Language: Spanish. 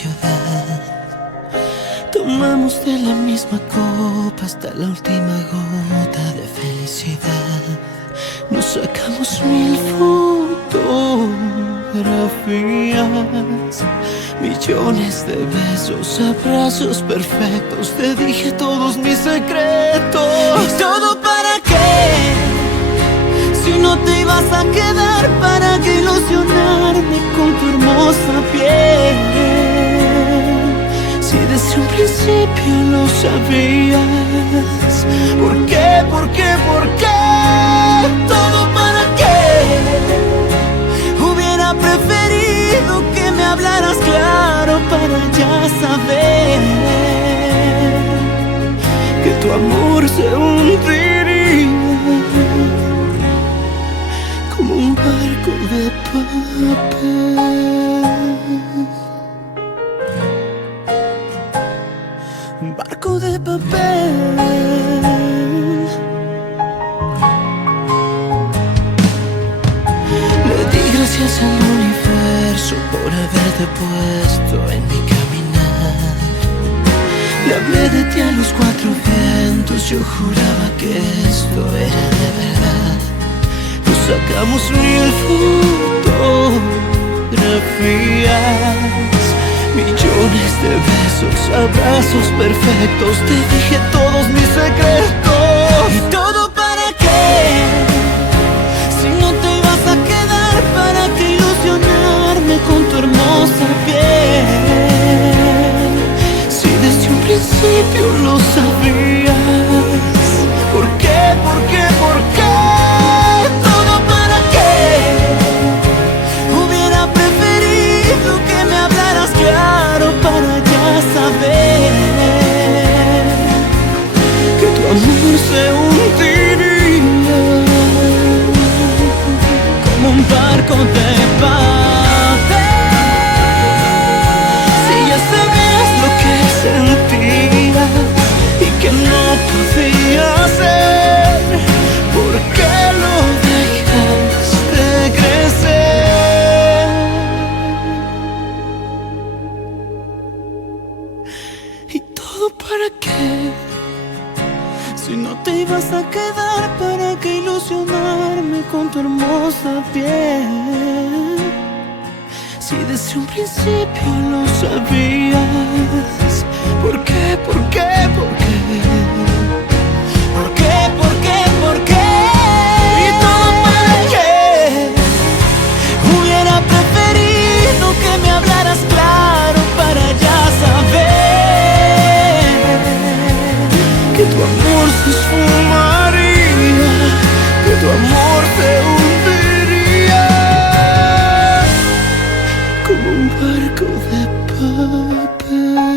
ciudad. Tomamos de la misma copa hasta la última gota de felicidad. Nos sacamos 1000 fotografías, millones de besos, abrazos perfectos. Te dije todos mis secretos. ¿Y todo para qué? Si no te ibas a quedar, ¿para qué ilusionarme con tu hermosa piel? Si desde un principio lo sabías. ¿Por qué? ¿Por qué? ¿Por qué? ¿Todo para qué? Hubiera preferido que me hablaras claro para ya saber que tu amor se hundiría como un barco de papel. Un barco de papel. Le di gracias al universo por haberte puesto en mi caminar. Le hablé de ti a los 4 vientos. Yo juraba que esto era de verdad. Nos sacamos 1000 fotografías, millones de besos, abrazos perfectos. Te dije todos mis secretos. ¿Y todo para qué? Si no te ibas a quedar, ¿para qué ilusionarme con tu hermosa piel? Si desde un principio lo sabías. ¿Por qué? ¿Por qué? ¿Por qué? ¿Todo para qué? Hubiera preferido que me hablaras claro para ya saber que tu amor se hundiría como un barco de papel. Si ya sabías lo que sentía y que no podía ser, ¿por qué lo dejaste crecer? ¿Y todo para qué? Si no te ibas a quedar, ¿para qué ilusionarme con tu hermosa piel? Si desde un principio lo sabías. ¿Por qué? ¿Por qué? ¿Por qué? ¿Por qué? ¿Por qué? ¿Por qué? ¿Y todo para qué? Hubiera preferido que me hablaras claro para ya saber que tu amor se esfumaría, que tu amor se hundiría como un barco de papel.